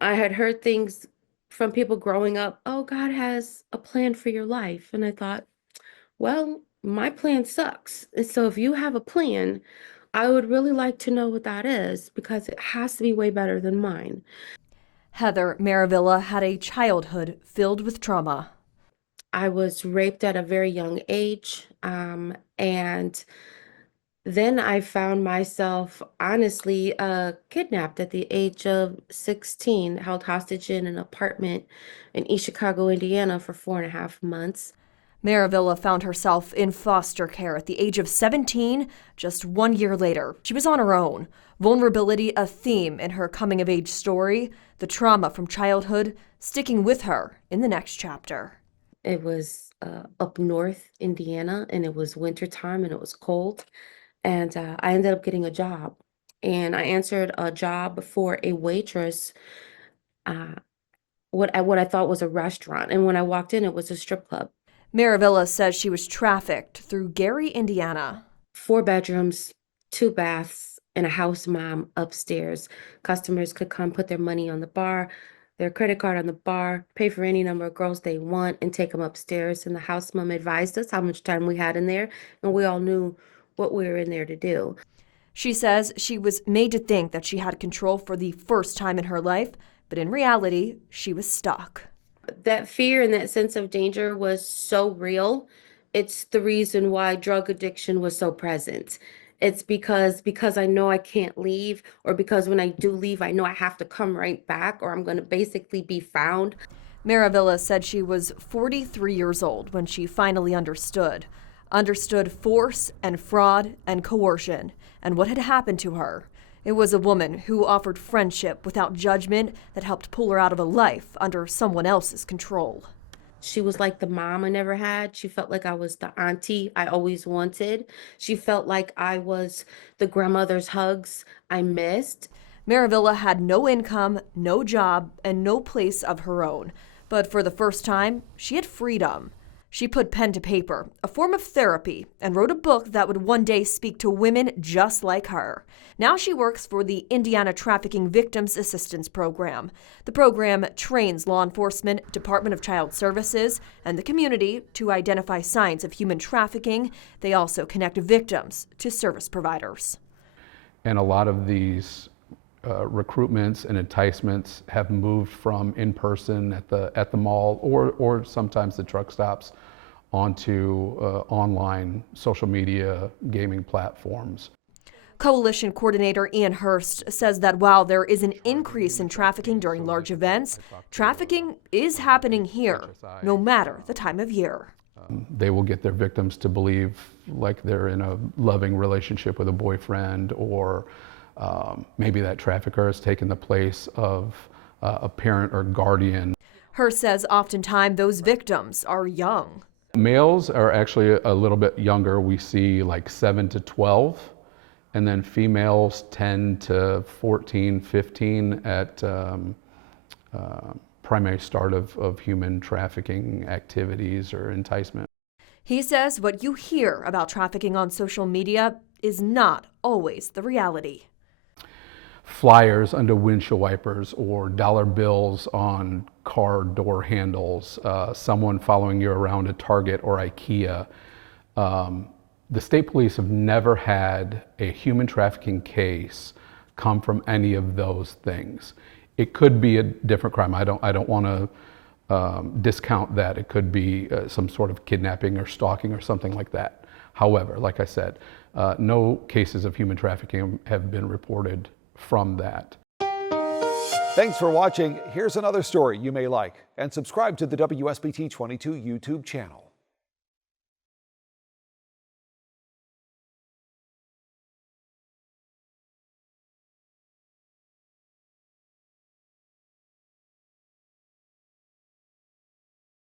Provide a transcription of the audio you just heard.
I had heard things from people growing up, oh, God has a plan for your life. And I thought, well, my plan sucks. And so if you have a plan, I would really like to know what that is because it has to be way better than mine. Heather Maravilla had a childhood filled with trauma. I was raped at a very young age. And then I found myself honestly kidnapped at the age of 16, held hostage in an apartment in East Chicago, Indiana for 4.5 months. Maravilla found herself in foster care at the age of 17, just 1 year later. She was on her own. Vulnerability a theme in her coming of age story, the trauma from childhood sticking with her in the next chapter. It was up north, Indiana, and it was wintertime and it was cold. And I ended up getting a job. And I answered a job for a waitress, uh, what I thought was a restaurant. And when I walked in, it was a strip club. Maravilla says she was trafficked through Gary, Indiana. 4 bedrooms, 2 baths, and a house mom upstairs. Customers could come put their money on the bar, their credit card on the bar, pay for any number of girls they want, and take them upstairs. And the house mom advised us how much time we had in there, and we all knew what we were in there to do. She says she was made to think that she had control for the first time in her life, but in reality, she was stuck. That fear and that sense of danger was so real. It's the reason why drug addiction was so present. It's because I know I can't leave, or because when I do leave, I know I have to come right back, or I'm going to basically be found. Maravilla said she was 43 years old when she finally understood force and fraud and coercion and what had happened to her. It was a woman who offered friendship without judgment that helped pull her out of a life under someone else's control. She was like the mom I never had. She felt like I was the auntie I always wanted. She felt like I was the grandmother's hugs I missed. Maravilla had no income, no job, and no place of her own. But for the first time, she had freedom. She put pen to paper, a form of therapy, and wrote a book that would one day speak to women just like her. Now she works for the Indiana Trafficking Victims Assistance Program. The program trains law enforcement, Department of Child Services, and the community to identify signs of human trafficking. They also connect victims to service providers. And a lot of these recruitments and enticements have moved from in person at the mall or sometimes the truck stops onto online social media gaming platforms. Coalition coordinator Ian Hurst says that while there is an increase in trafficking during large events, trafficking is happening here, no matter the time of year. They will get their victims to believe like they're in a loving relationship with a boyfriend, or maybe that trafficker has taken the place of a parent or guardian. Hurst says oftentimes those victims are young. Males are actually a little bit younger. We see like 7 to 12, and then females 10 to 14, 15 at primary start of human trafficking activities or enticement. He says what you hear about trafficking on social media is not always the reality. Flyers under windshield wipers or dollar bills on car door handles, someone following you around a Target or IKEA. The state police have never had a human trafficking case come from any of those things. It could be a different crime. I don't want to discount that. It could be some sort of kidnapping or stalking or something like that. However, like I said, no cases of human trafficking have been reported from that. Thanks for watching. Here's another story you may like, and subscribe to the WSBT 22 YouTube channel.